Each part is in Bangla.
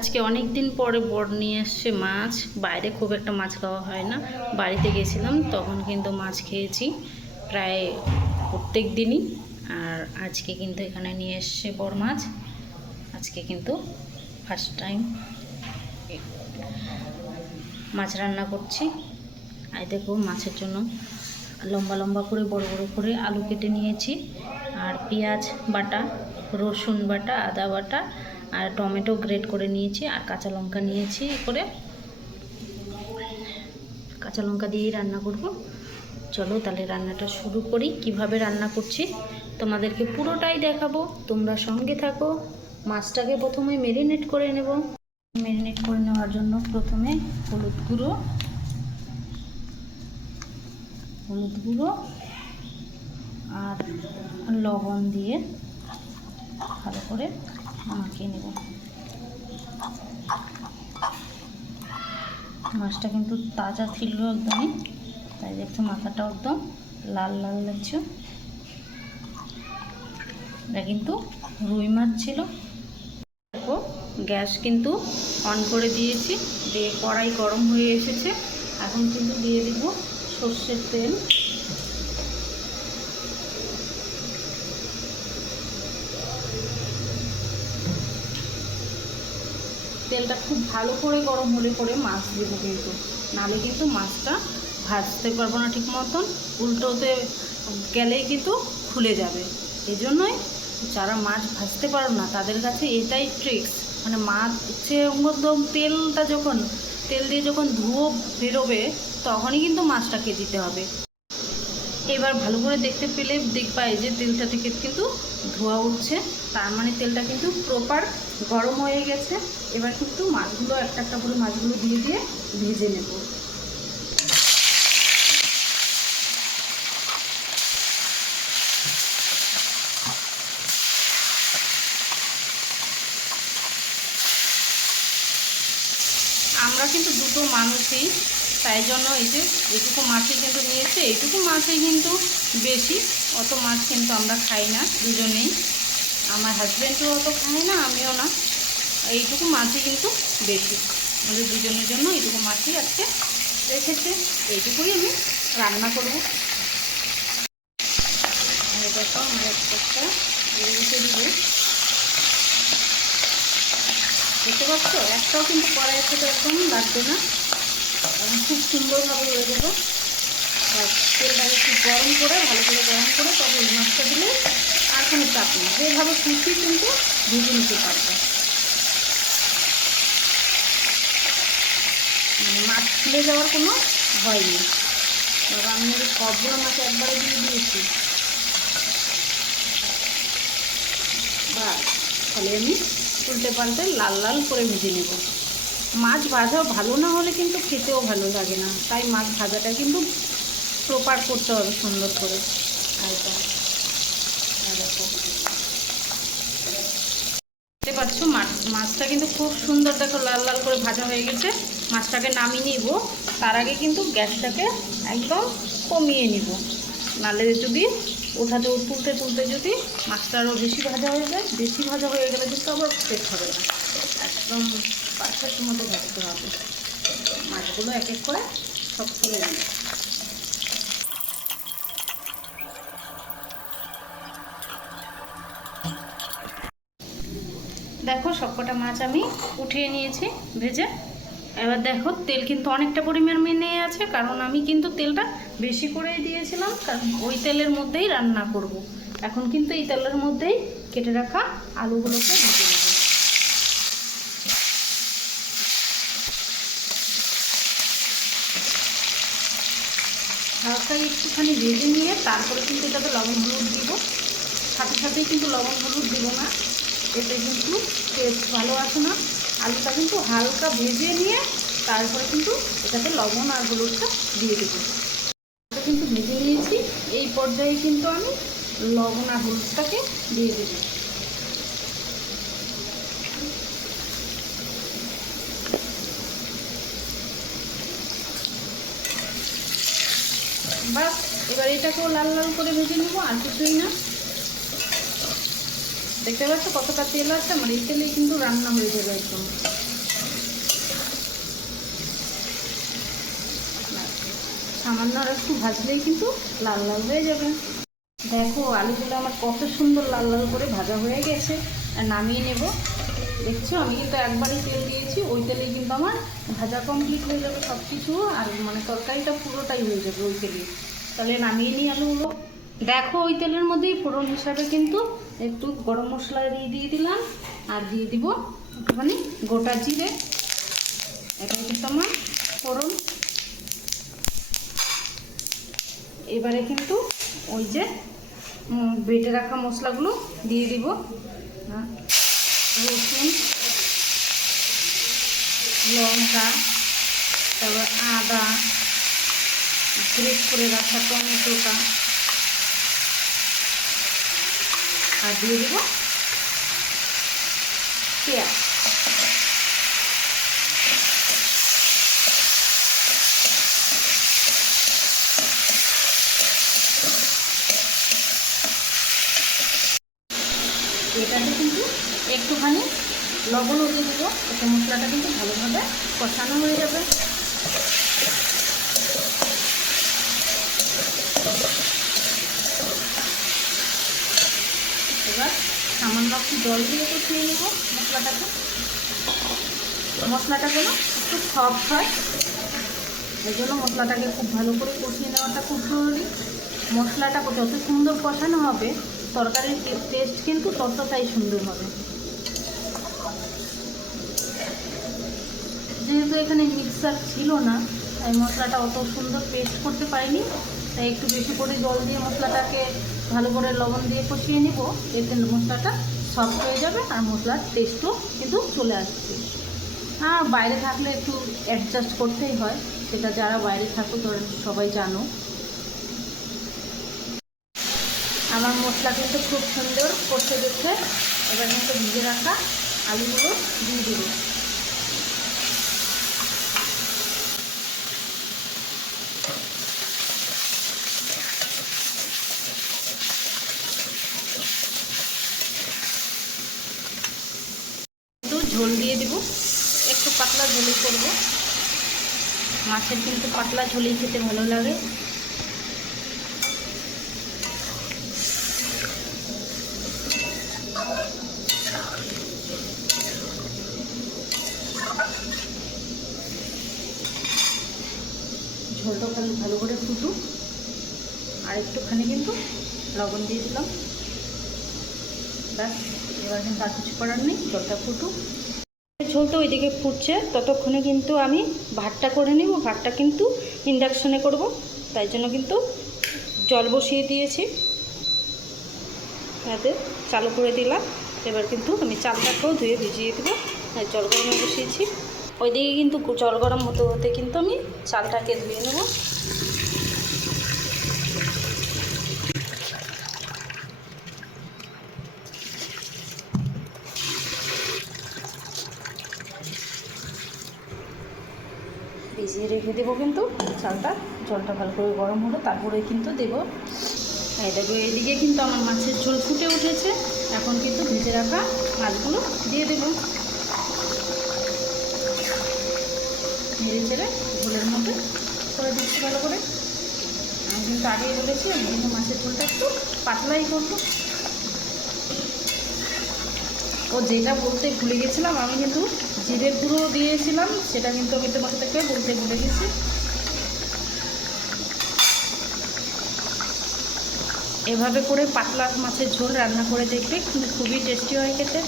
আজকে অনেক দিন পরে বর নিয়ে এসছে মাছ। বাইরে খুব একটা মাছ খাওয়া হয় না, বাড়িতে গেছিলাম তখন কিন্তু মাছ খেয়েছি প্রায় প্রত্যেক দিনই। আর আজকে কিন্তু এখানে নিয়ে এসছে বর মাছ। আজকে কিন্তু ফার্স্ট টাইম মাছ রান্না করছি। আর দেখো মাছের জন্য লম্বা লম্বা করে বড় বড় করে আলু কেটে নিয়েছি, আর পেঁয়াজ বাটা, রসুন বাটা, আদা বাটা আর টমেটো গ্রেট করে নিয়েছি, আর কাঁচা লঙ্কা নিয়েছি করে কাঁচা লঙ্কা দিয়েই রান্না করব। চলো তাহলে রান্নাটা শুরু করি। কিভাবে রান্না করছি তোমাদেরকে পুরোটাই দেখাবো, তোমরা সঙ্গে থাকো। মাছটাকে প্রথমে ম্যারিনেট করে নেব। ম্যারিনেট করে নেওয়ার জন্য প্রথমে হলুদ গুঁড়ো আর লবণ দিয়ে ভালো করে মাখিয়ে নেব। মাছটা কিন্তু তাজা ছিল একদমই, তাই দেখছো মাথাটাও একদম লাল লাল লাগছে। এটা কিন্তু রুই মাছ ছিল। দেখো গ্যাস কিন্তু অন করে দিয়েছি, দিয়ে কড়াই গরম হয়ে এসেছে। এখন কিন্তু দিয়ে দেব সর্ষের তেল। তেলটা খুব ভালো করে গরম হলে পরে মাছ দেবো, কিন্তু নালে কিন্তু মাছটা ভাজতে পারবো না ঠিক মতন, উল্টোতে গেলেই কিন্তু খুলে যাবে। এই জন্যই যারা মাছ ভাজতে পারো না তাদের কাছে এটাই ট্রিক্স, মানে মাছ হচ্ছে একদম তেল দিয়ে যখন ধুয়ো বেরোবে তখনই কিন্তু মাছটাকে দিতে হবে। এবার ভালো করে দেখতে পেলে দেখবা যে তেলটা থেকে কিন্তু ধোয়া উঠছে, তার মানে তেলটা কিন্তু প্রপার গরম হয়ে গেছে। এবার কিন্তু মাছগুলো একটা একটা করে মাছগুলো দিয়ে ভেজে নেব। আমরা কিন্তু দুটো মানুষই, তাই জন্য এই যে এইটুকু মাছই কিন্তু নিয়েছে। এইটুকু মাছই কিন্তু বেশি, অত মাছ কিন্তু আমরা খাই না দুজনেই। আমার হাজব্যান্ডও অত খায় না, আমিও না। এইটুকু মাছই কিন্তু বেশি, আমাদের দুজনের জন্য এইটুকু মাছই আজকে রেখেছে। এইটুকুই আমি রান্না করব। দেখো আমার একটা রেখে দিব, দেখতে পাচ্ছ একটাও কিন্তু কড়াইয়ের সাথে একদম লাগবে না, এবং খুব সুন্দরভাবে হয়ে যাবে। তেলটাকে খুব গরম করে ভালো করে গরম করে তবে এই মাছটা দিলে আর কোনো চাপ নেই, যেভাবে খুশি কিন্তু ভেজে নিতে পারবে। মানে মাছ খুলে যাওয়ার কোনো ভয় নেই। এবার আমি সবগুলো মাছ একবারে দিয়ে দিয়েছি, বা তাহলে আমি উল্টে পাল্টে লাল লাল করে ভেজে নেব। মাছ ভাজা ভালো না হলে কিন্তু খেতেও ভালো লাগে না, তাই মাছ ভাজাটা কিন্তু প্রপার করতে হবে সুন্দর করে। দেখো দেখতে পাচ্ছ মাছটা কিন্তু খুব সুন্দর, দেখো লাল লাল করে ভাজা হয়ে গেছে। মাছটাকে নামিয়ে নিব, তার আগে কিন্তু গ্যাসটাকে একদম কমিয়ে নিব, নাহলে যদি তুলতে যদি মাছটা আরও বেশি ভাজা হয়ে যায়, বেশি ভাজা হয়ে গেলে কিন্তু আবার টেস্ট হবে না। একদম পারফেক্ট মতো ভাজতে হবে। মাছগুলো এক এক করে সব তুলে নেব। দেখো সবকটা মাছ আমি উঠিয়ে নিয়েছি ভেজে। এবার দেখো তেল কিন্তু অনেকটা পরিমাণে আছে, কারণ আমি কিন্তু তেলটা বেশি করেই দিয়েছিলাম, কারণ ওই তেলের মধ্যেই রান্না করব। এখন কিন্তু এই তেলের মধ্যেই কেটে রাখা আলুগুলোকে ভেজে নেব। হালকা একটুখানি ভেজে নিয়ে তারপরে কিন্তু এটাতে লবণ হলুদ দিব। সাথে সাথেই কিন্তু লবণ হলুদ দিব না, এতে কিন্তু টেস্ট ভালো আসে না। আলুটা কিন্তু হালকা ভেজে নিয়ে তারপরে কিন্তু এটাতে লবণ আর হলুদটা দিয়ে দেবো। এটা কিন্তু ভেজে নিয়েছি, এই পর্যায়ে কিন্তু আমি লবণ আর হলুদটাকে দিয়ে দেবো। বাস এবার এটাকেও লাল লাল করে ভেজে নেবো, আর কিছুই না। দেখতে পাচ্ছ কতটা তেল আছে আমার, এই তেলেই কিন্তু রান্না হয়ে যাবে একদম। সামান্য আর একটু ভাজলেই কিন্তু লাল লাল হয়ে যাবে। দেখো আলুগুলো আমার কত সুন্দর লাল লাল করে ভাজা হয়ে গেছে। আর নামিয়ে নেব। দেখছো আমি কিন্তু একবারই তেল দিয়েছি, ওই তেলেই কিন্তু আমার ভাজা কমপ্লিট হয়ে যাবে সব কিছু। আর মানে তরকারিটা পুরোটাই হয়ে যাবে ওই তেলেই। তাহলে নামিয়ে নিই আলুগুলো। দেখো ওই তেলের মধ্যেই ফোড়ন হিসাবে কিন্তু একটু গরম মশলা দিয়ে দিলাম, আর দিয়ে দিব একটুখানি গোটা জিরে। এটাই কিন্তু আমার ফোড়ন। এবারে কিন্তু ওই যে বেটে রাখা মশলাগুলো দিয়ে দিব। রসুন, লঙ্কা, তারপর আদা, গ্রেট করে রাখা টমেটোটা, আর দিয়ে দেব পেঁয়াজ। এটাতে কিন্তু একটুখানি লবণও দিয়ে দেবো, এতে মশলাটা কিন্তু ভালোভাবে কষানো হয়ে যাবে। এবার সামান্য একটু জল দিয়ে কষিয়ে নেব মশলাটাকে। মশলাটা যেন একটু সফট হয়, এই জন্য মশলাটাকে খুব ভালো করে কষিয়ে নেওয়াটা খুব জরুরি। মশলাটা যত সুন্দর কষানো হবে তরকারির টেস্ট কিন্তু ততটাই সুন্দর হবে। যেহেতু এখানে মিক্সার ছিল না, তাই মশলাটা অত সুন্দর পেস্ট করতে পারিনি, তাই একটু বেশি করে জল দিয়ে মশলাটাকে ভালো করে লবণ দিয়ে কষিয়ে নেব। এতে মশলাটা সফট হয়ে যাবে আর মশলার টেস্টও কিন্তু চলে আসবে। আর বাইরে থাকলে একটু অ্যাডজাস্ট করতেই হয়, সেটা যারা বাইরে থাকো তোরা সবাই জানো। আমার মশলা কিন্তু খুব সুন্দর কষে গেছে। এবার কিন্তু ভিজে রাখা আলুগুলো দিয়ে দেবো। একটু ঝোল দিয়ে দেবো, একটু পাতলা ঝোলই করবো। মাছের কিন্তু পাতলা ঝোলই খেতে ভালো লাগে। ঝোলটা ভালো করে ফুটুক। আর একটুখানি কিন্তু লবণ দিয়ে দিলাম, ব্যাস। এবার কিন্তু আর কিছু করার নেই, ঝোলটা ফুটুক। ঝোলটা ওইদিকে ফুটছে, ততক্ষণে কিন্তু আমি ভাতটা করে নিব। ভাতটা কিন্তু ইন্ডাকশনে করব, তাই জন্য কিন্তু জল বসিয়ে দিয়েছি, তাতে চালু করে দিলাম। এবার কিন্তু আমি চালটাকেও ধুয়ে ভিজিয়ে দেবো, জল গরমে বসিয়েছি। ওইদিকে কিন্তু জল গরম হতে হতে কিন্তু আমি চালটাকে ধুয়ে নেব। ভিজিয়ে রেখে দেবো কিন্তু চালটা। জলটা ভালো করে গরম হলো তারপরে কিন্তু দেবো। এই দেখো এদিকে কিন্তু আমার মাছের ঝোল ফুটে উঠেছে। এখন কিন্তু ভেজে রাখা মাছগুলো দিয়ে দেবো, নেড়ে চেড়ে ঝোলের মধ্যে করে দিচ্ছি ভালো করে। আমি কিন্তু আগেই বলেছি আমি কিন্তু মাছের ঝোলটা একটু পাতলাই করবো। ও যেটা বলতে ভুলে গেছিলাম, আমি কিন্তু জিরের গুঁড়ো দিয়েছিলাম, সেটা কিন্তু আমি তোমার সাথে বলতে ভুলে গেছি। এভাবে করে পাতলা মাছের ঝোল রান্না করে দেখবে, কিন্তু খুবই টেস্টি হয় খেতে।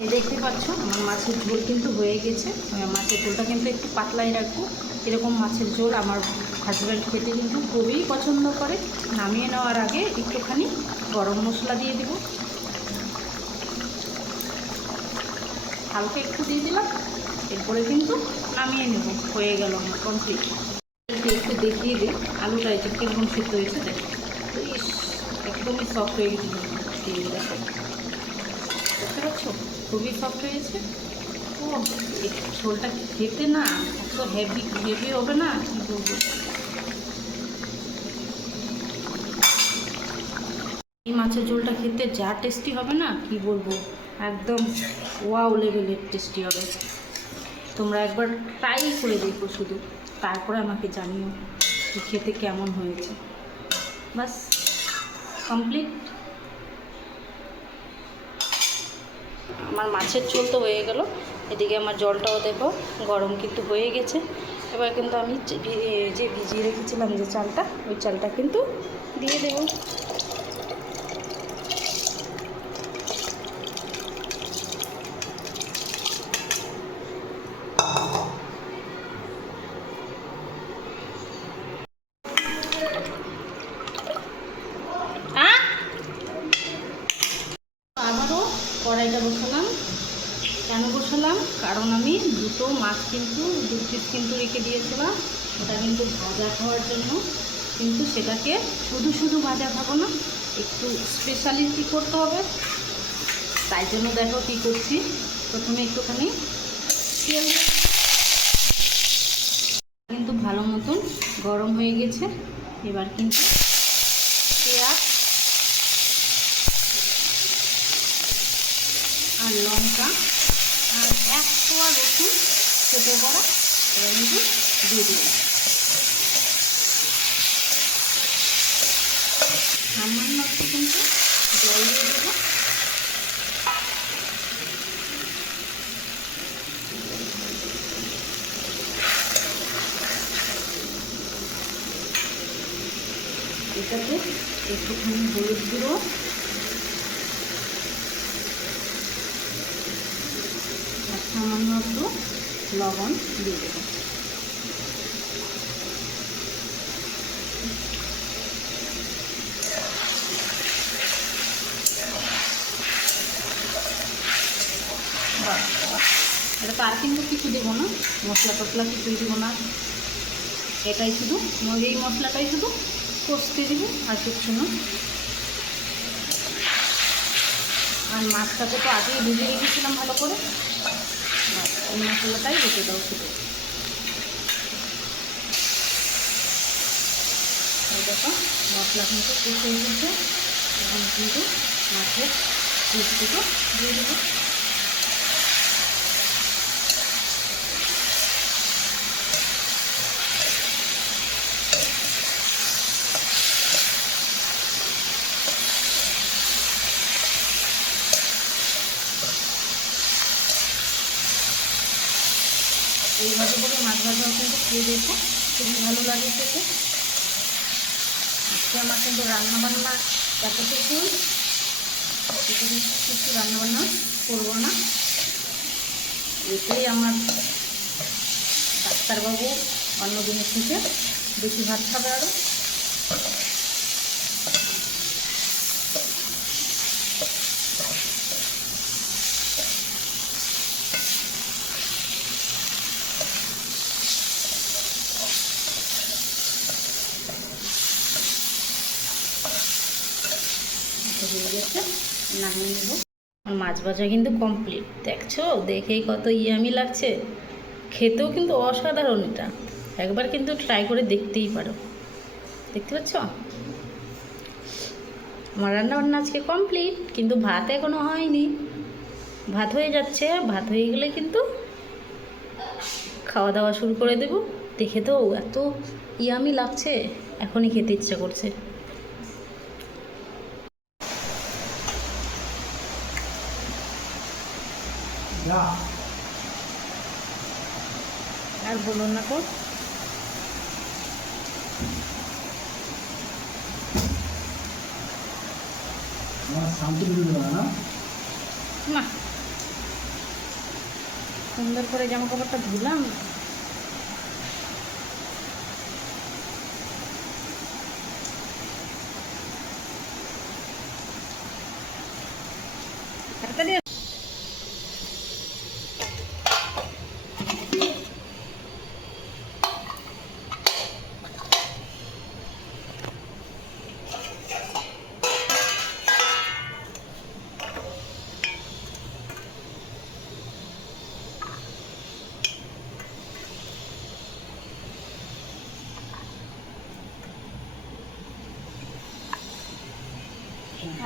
দেখতে পাচ্ছ আমার মাছের ঝোল কিন্তু হয়ে গেছে। মাছের ঝোলটা কিন্তু একটু পাতলাই রাখবো। এরকম মাছের ঝোল আমার হাজব্যান্ড খেতে কিন্তু খুবই পছন্দ করে। নামিয়ে নেওয়ার আগে একটুখানি গরম মশলা দিয়ে দেবো, হালকা একটু দিয়ে দিলাম। এরপরে কিন্তু নামিয়ে নেব, হয়ে গেল আমার কমপ্লিট। একটু দেখিয়ে দিই আলুটা এটা কীরকম সিদ্ধ হয়েছে। দেখো একদমই সফট হয়ে গেছে, বুঝতে পারছো খুবই সফট হয়েছে। ও এই ঝোলটা খেতে না এত হেভি হবে না, কী বলবো। এই মাছের ঝোলটা খেতে যা টেস্টি হবে না, কি বলবো, একদম ওয়াও লেভেলের টেস্টি হবে। তোমরা একবার ট্রাই করে দেখো শুধু, তারপরে আমাকে জানিও যে খেতে কেমন হয়েছে। বাস কমপ্লিট। আমার মাছের ঝোল তো হয়ে গেল, এদিকে আমার জলটাও দেখো গরম কিন্তু হয়ে গেছে। এবার কিন্তু আমি যে ভিজিয়ে রেখেছিলাম যে চালটা, ওই চালটা কিন্তু দিয়ে দেবো। আবারও কড়াইটা বসালাম। কেন বসালাম? কারণ আমি দুটো মাছ কিন্তু 2 পিস কিন্তু রেখে দিয়েছিলাম, ওটা কিন্তু ভাজা খাওয়ার জন্য। কিন্তু সেটাকে শুধু শুধু ভাজা খাবো না, একটু স্পেশালিটি করতে হবে। তাই জন্য দেখো কী করছি, প্রথমে একটুখানি তেল কিন্তু ভালো মতন গরম হয়ে গেছে। এবার কিন্তু পেঁয়াজ আর লঙ্কা আর 1 কোয়া রসুন ছোটো করা এবার কিন্তু দিয়ে দিলাম। সামান্য একটু কিন্তু জল দিয়ে দেবো। এটাতে একটুখানি হলুদ গুঁড়ো, আর সামান্য একটু লবণ দিয়ে দেবো। এটা তো আর কিন্তু কিছু দেবো না, মশলা টশলা কিছুই দেবো না, এটাই শুধু এই মশলাটাই শুধু কষতে দেবো আর কিচ্ছু না। আর মাছটাকে তো আগেই ভেজে রেখেছিলাম ভালো করে, এই মশলাটাই রেখে দাও শুধু। এই দেখো মশলা কিন্তু কষে এসেছে, এখন কিন্তু মাছের পিসগুলো দিয়ে দেবো। এইভাবে করে মাছ ভাজাও কিন্তু খেয়ে দেখো, খুবই ভালো লাগে খেতে। আজকে আমার কিন্তু রান্নাবান্না এতটুকুই, কিছু রান্নাবান্না করবো না। এটাই আমার ডাক্তারবাবু অন্য দিনের থেকে বেশি ভাত খাবে আরও। হয়ে গেছে, নামিয়ে নেব। মাছ ভাজা কিন্তু কমপ্লিট, দেখছো দেখেই কত ইয়ামি লাগছে, খেতেও কিন্তু অসাধারণ। এটা একবার কিন্তু ট্রাই করে দেখতেই পারো। দেখতে পাচ্ছ আমার রান্নাবান্না আজকে কমপ্লিট, কিন্তু ভাত এখনও হয়নি। ভাত হয়ে যাচ্ছে, ভাত হয়ে গেলে কিন্তু খাওয়া দাওয়া শুরু করে দেব। দেখে তো এত ইয়ামি লাগছে, এখনই খেতে ইচ্ছা করছে। আর বলুন না তো, না সুন্দর করে জামা কাপড়টা ধুলাম।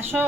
আসো।